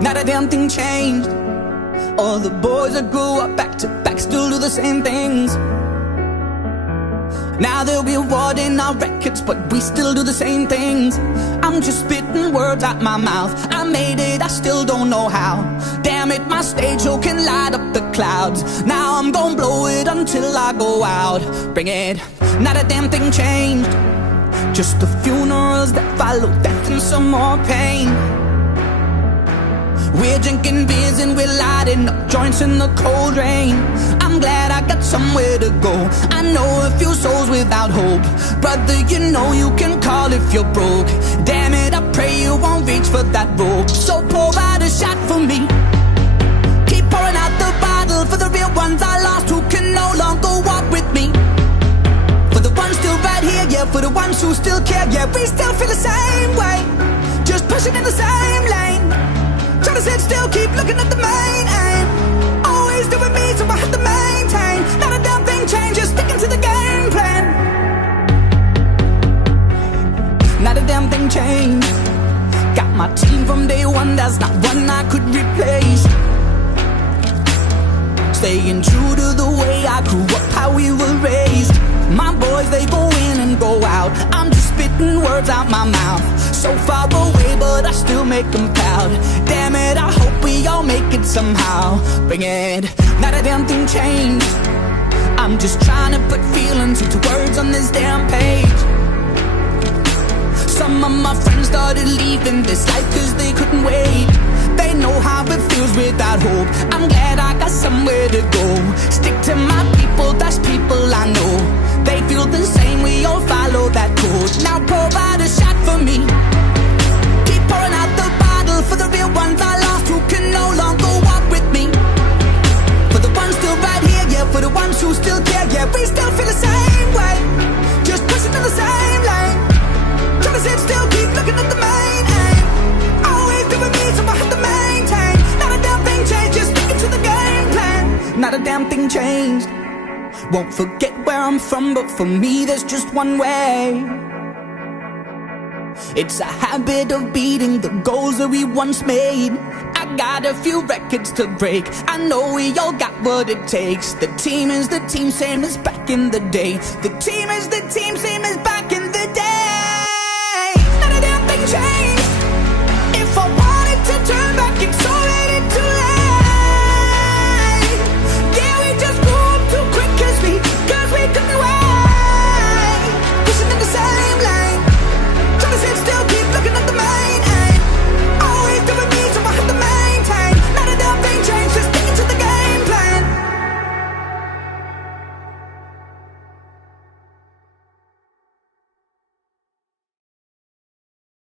Not a damn thing changed. All the boys that grew up back to back still do the same things. Now they'll be awarding our records, but we still do the same things. I'm just spitting words out my mouth. I made it, I still don't know how. Damn it, my stage show can light up the clouds. Now I'm gonna blow it until I go out. Bring it. Not a damn thing changed. Just the funerals that follow death and some more pain. We're drinking beers and we're lighting up joints in the cold rain. I'm glad I got somewhere to go. I know a few souls without hope. Brother, you know you can call if you're broke. Damn it, I pray you won't reach for that rope. So pour out a shot for me. Keep pouring out the bottle for the real ones I lost who can no longer walk with me. For the ones still right here, yeah, for the ones who still care, yeah, we still feel the same way. Just pushing in the same lane. Trying to sit still, keep looking at the main aim. Always doing me, so I have to maintain. Not a damn thing changes, sticking to the game plan. Not a damn thing changed. Got my team from day one, there's not one I could replace. Staying true to the way I grew up, how we were raised. My boys, they go in and go out. I'm just spitting words out my mouth. So far away, but I still make them proud. Damn it, I hope we all make it somehow. Bring it. Not a damn thing changed. I'm just trying to put feelings into words on this damn page. Some of my friends started leaving this life cause they couldn't wait. They know how it feels without hope. I'm glad I got somewhere to go. Stick to my people, that's people I know. They feel the same, we all follow that code. Now pour out a shot for me. Keep pouring out the bottle for the real ones I lost who can no longer walk with me. For the ones still right here, yeah, for the ones who still care, yeah, we still feel the same way. Just pushing in the same lane. Trying to sit still, keep looking at the main aim. Always doing me, so I have to maintain. Not a damn thing changed, just sticking to the game plan. Not a damn thing changed. Won't forget where I'm from, but for me there's just one way. It's a habit of beating the goals that we once made. I got a few records to break. I know we all got what it takes. The team is the team, same as back in the day. The team is the team, same as back in